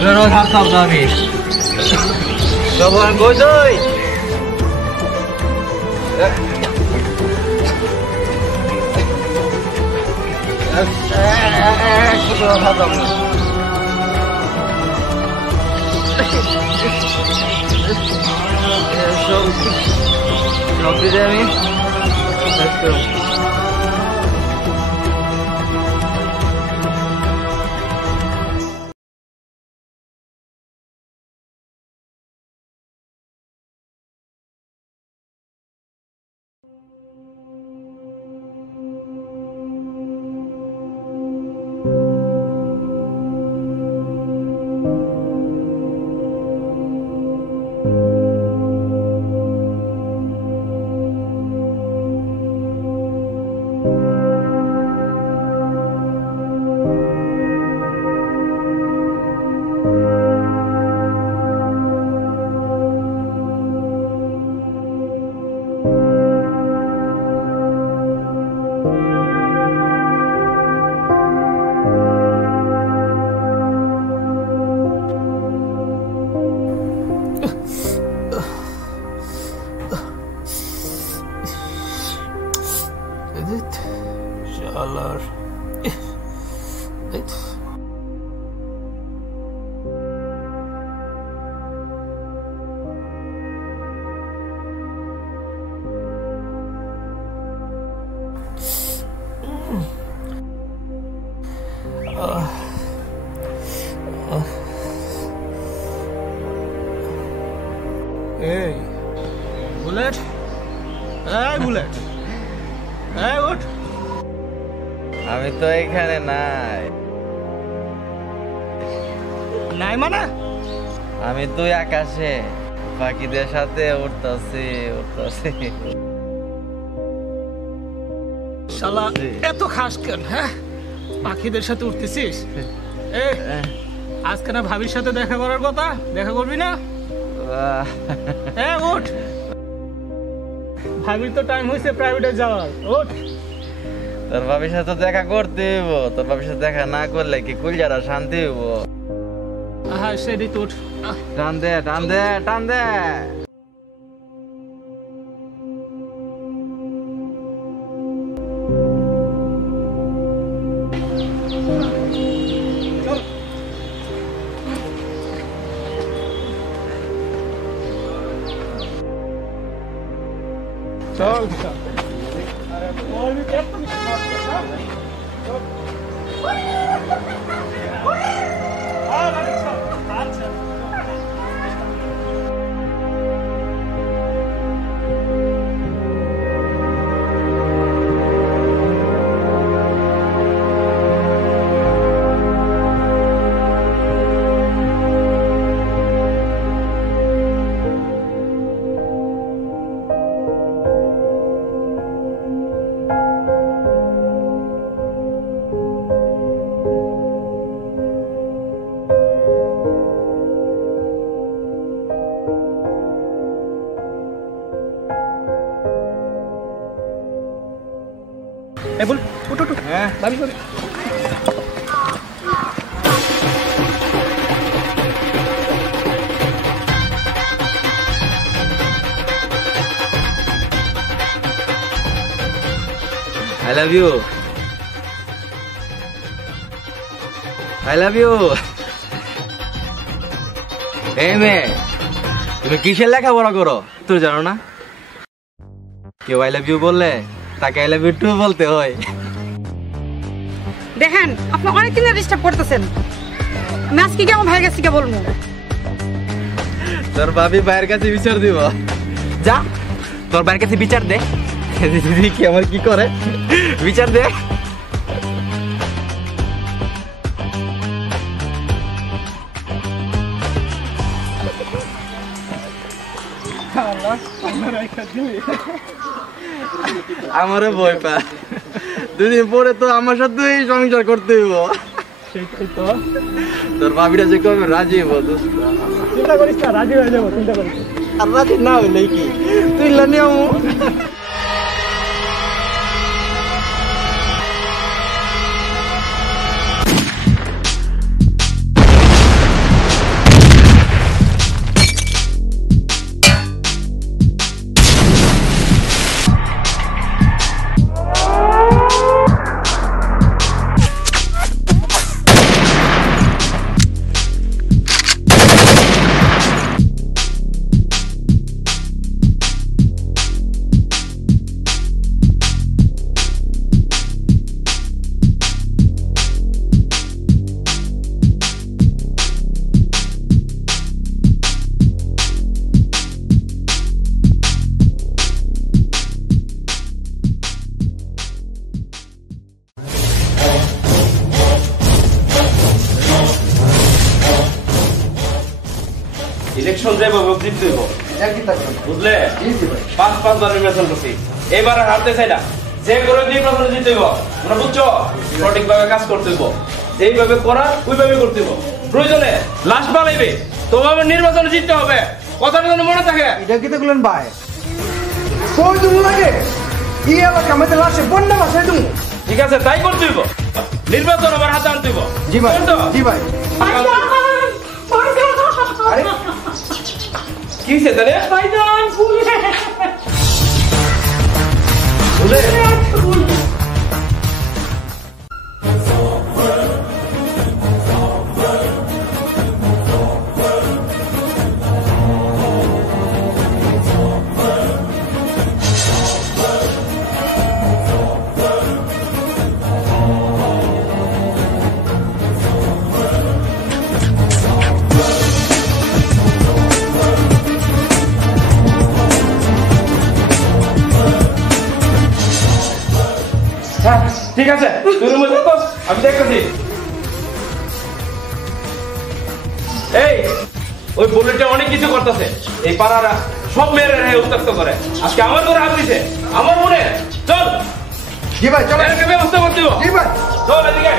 বেরো থাকতাম না আমি সবাই কই যাই সব দিতে আমি শালার এই বুলেট বুলেট ওঠ আমি তো এখানে নাই নাই মানে আমি তুই আকাশে পাখিদের সাথে উঠতাছি শালা এত খাস কেন হ্যাঁ পাখিদের সাথে উঠতেছিস আজকে না ভাবির সাথে দেখা করার কথা দেখা করবি না ওঠ ভাবির তো টাইম হয়েছে প্রাইভেটে যাওয়ার ওঠ তোর ভাবির সাথে দেখা করতে হইব তোর ভাবির সাথে দেখা না করলে কি কুলজারা শান্তি হইব হ্যাঁ সেটি তো উঠ টান দে টান দে টান দে চল বল উঠ উঠ হ্যাঁ ভাবি ভাবি I love you. I love you. এই মেয়ে তুমি কিসের লেখাপড়া করো তুই জানো না কেউ আই লাভ ইউ বললে তাকে আই লাভ ইউ টু বলতে হয় দেখেন আপনি অনেক দিন ডিস্টার্ব করতেছেন আমি আজকে কি আমার ভাইয়ের কাছে কি বলবো তোর ভাবি ভাইয়ের কাছে বিচার দিব যা তোর ভাইয়ের কাছে বিচার দে দিদি কি আমার কি করে বিচার দে আমারও ভয় পা দুদিন পরে তো আমার সাথে সংসার করতে হইব তোর ভাবিরা যে কবে রাজি হইব চিন্তা করিস না রাজি হয়ে যাবো চিন্তা করিস আর রাজি না হইলে কি তুই লানিয়াম ইলেকশন যাবো জিততে হইব বুঝলে 5 বার নির্বাচন করছি এবার আর হারতে চাই না যে করে নির্বাচনে জিততে হইব তোমরা বুঝছো সঠিকভাবে কাজ করতে হইব যেইভাবে করা ওইভাবে করতে হইব প্রয়োজনে লাশ পালাইবে তোমার নির্বাচনে জিততে হবে কথাটা যেন মনে থাকে এটা কি দেখলেন ভাই কই তুমি লাগে কি এলাকা মধ্যে লাশে বন্যা মাসে তুমি ঠিক আছে তাই করতে হইব নির্বাচন আবার হাতে আনতে হইব জি ভাই জি ভাই আরে কি হইছে তাহলে ভাইজান ভুলে ভুলে হ্যাঁ ঠিক আছে তুই রুমে যা তো আমি দেখতেছি এই ওই বুলেটে অনেক কিছু করতেছে এই পাড়ারা সব মেয়েরা উত্তক্ত করে আজকে আমার ঘরে হাত দিছে আমার মনে চল জি ভাই চলো এর ব্যবস্থা করতে হবে জি ভাই চল এদিকে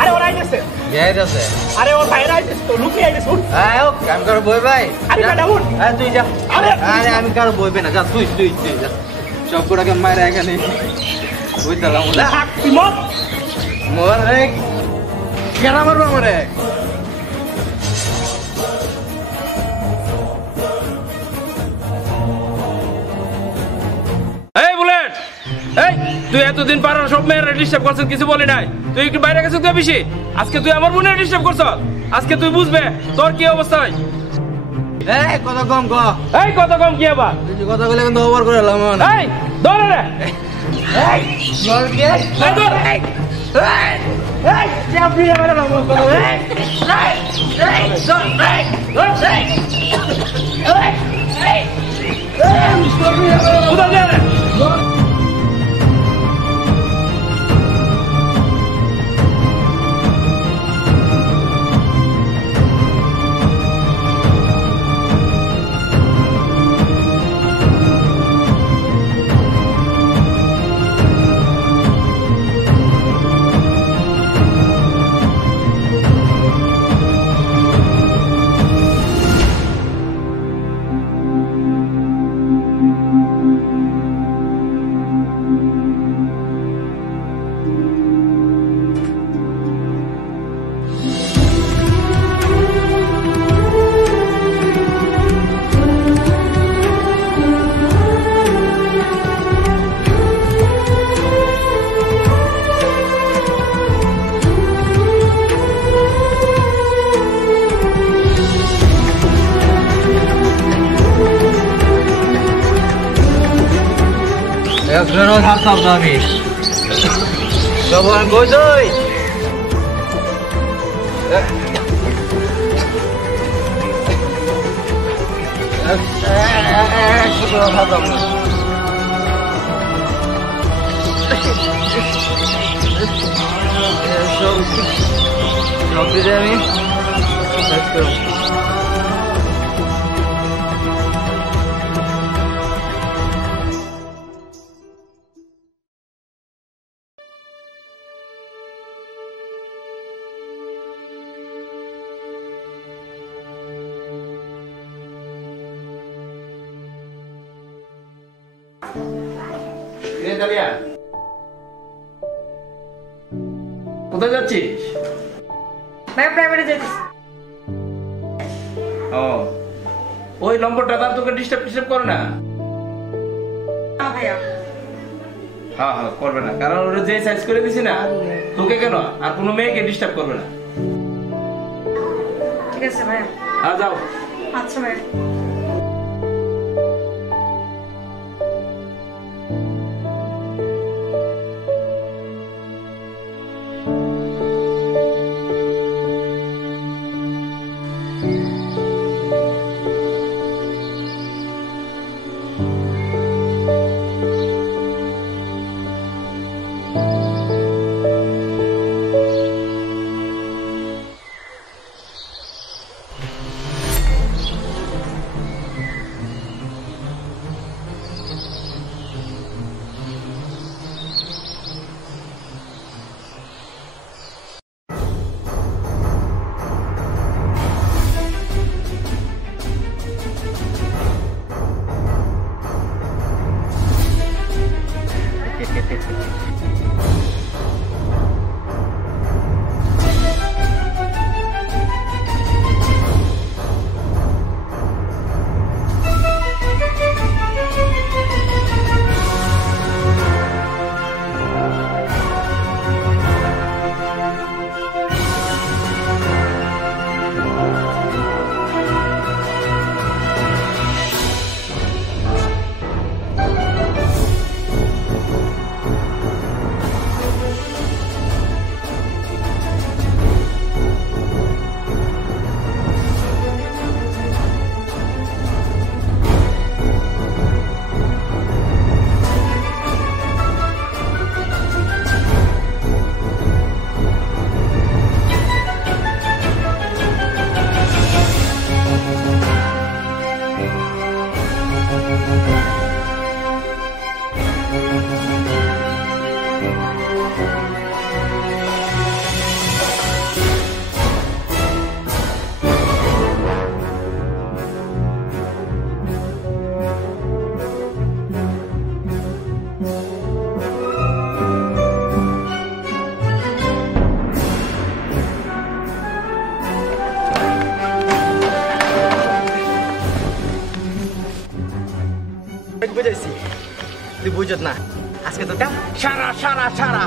আরে ওরা আইতেছে যাইতেছে আরে ওর ভাইরা আইতেছে তো লুকিয়ে আইতেছে উঠ আয় ও কাম করো বই ভাই আরে বেটা উঠ আয় তুই যা আরে আরে আমি কারো বইবে না যা তুই যা সব কোটাকে মাইরা এখানে বই দিলাম ওলা থাক তুই মত মোর রে কেনা মারবো মরে এই বুলেট এই তুই এতদিন পাড়ার সব মেয়েরা ডিস্টার্ব করছিস কিছু বলি নাই তুই একটু বাইরে গেছিস তো বেশি আজকে তুই আমার বোনের ডিস্টার্ব করছ আজকে তুই বুঝবে তোর কি অবস্থা হয় এই কত কম ক এই কত কম কি আবার তুই কথা বলে কিন্তু ওভার করে এলাম এই ধরে রে এই চল কে এই ধর এই এই চাপড়ি আমার নাম করো এই এই ধর এই ধর এই উদা দে রে একজনও থাকতাম না আমি যখন কই তুই থাকতাম না সব দিতে আমি রে দালিয়া কোথায় যাচ্ছিস? ভাইয়া প্রাইভেটে যাইতেছি। ও ওই নম্বরটা তার তোকে ডিস্টার্ব করে না? না ভাইয়া। হ্যাঁ হ্যাঁ করবে না, কারণ ওরা যে সাইজ করে দিছি না তোকে কেন আর কোনো মেয়েকে ডিস্টার্ব করবে না। ঠিক আছে ভাইয়া। হ্যাঁ যাও। আচ্ছা ভাইয়া। বুঝাইছি তুই বুঝত না আজকে তো সারা সারা সারা